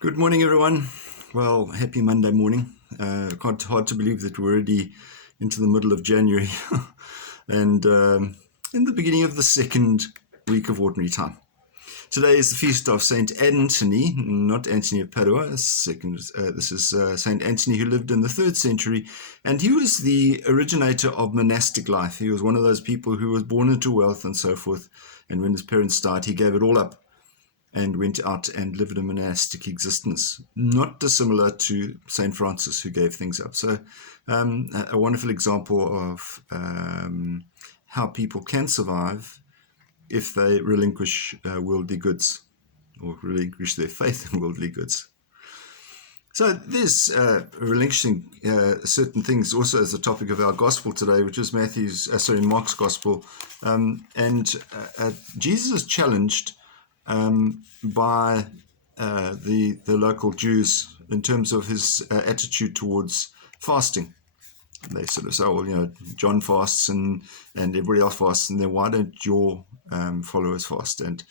Good morning, everyone. Well, happy Monday morning. Quite hard to believe that we're already into the middle of January and in the beginning of the second week of Ordinary Time. Today is the feast of Saint Anthony, not Anthony of Padua. This is Saint Anthony, who lived in the 3rd century, and he was the originator of monastic life. He was one of those people who was born into wealth and so forth, and when his parents died, he gave it all up and went out and lived a monastic existence, not dissimilar to St. Francis, who gave things up. So a wonderful example of how people can survive if they relinquish worldly goods, or relinquish their faith in worldly goods. So there's relinquishing certain things also as the topic of our gospel today, which is Mark's gospel. And Jesus is challenged by the local Jews in terms of his attitude towards fasting. They sort of say, well, John fasts and everybody else fasts, and then why don't your followers fast? And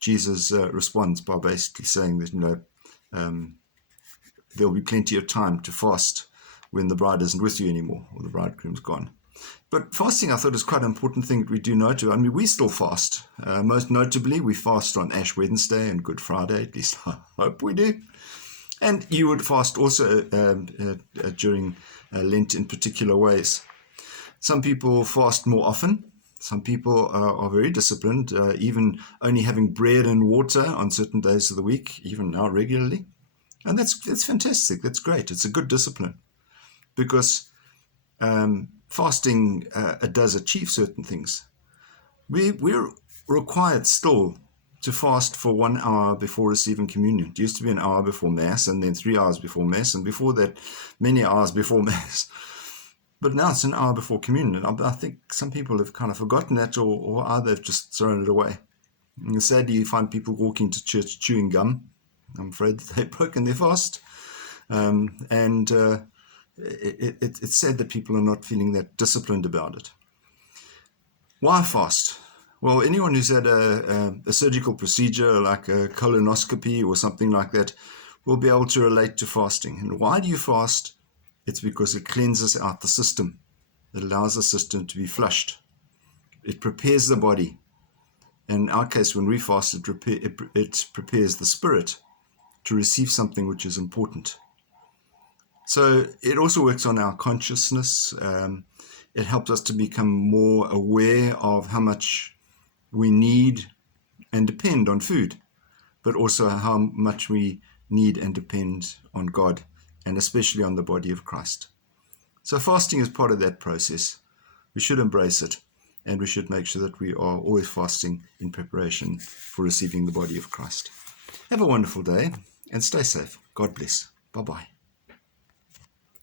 Jesus responds by basically saying that, there'll be plenty of time to fast when the bride isn't with you anymore, or the bridegroom's gone. But fasting, I thought, is quite an important thing that we do note. I mean, we still fast. Most notably, we fast on Ash Wednesday and Good Friday, at least I hope we do. And you would fast also during Lent in particular ways. Some people fast more often. Some people are very disciplined, even only having bread and water on certain days of the week, even now regularly. And that's fantastic. That's great. It's a good discipline, because fasting does achieve certain things. We're required still to fast for 1 hour before receiving communion. It used to be an hour before Mass, and then 3 hours before Mass, and before that, many hours before Mass. But now it's an hour before communion. I think some people have kind of forgotten that, or either they've just thrown it away. And sadly, you find people walking to church chewing gum. I'm afraid that they've broken their fast. It's sad that people are not feeling that disciplined about it. Why fast? Well, anyone who's had a surgical procedure like a colonoscopy or something like that will be able to relate to fasting. And why do you fast? It's because it cleanses out the system. It allows the system to be flushed. It prepares the body. In our case, when we fast, it prepares the spirit to receive something which is important. So it also works on our consciousness. It helps us to become more aware of how much we need and depend on food, but also how much we need and depend on God, and especially on the body of Christ. So fasting is part of that process. We should embrace it, and we should make sure that we are always fasting in preparation for receiving the body of Christ. Have a wonderful day and stay safe. God bless. Bye-bye.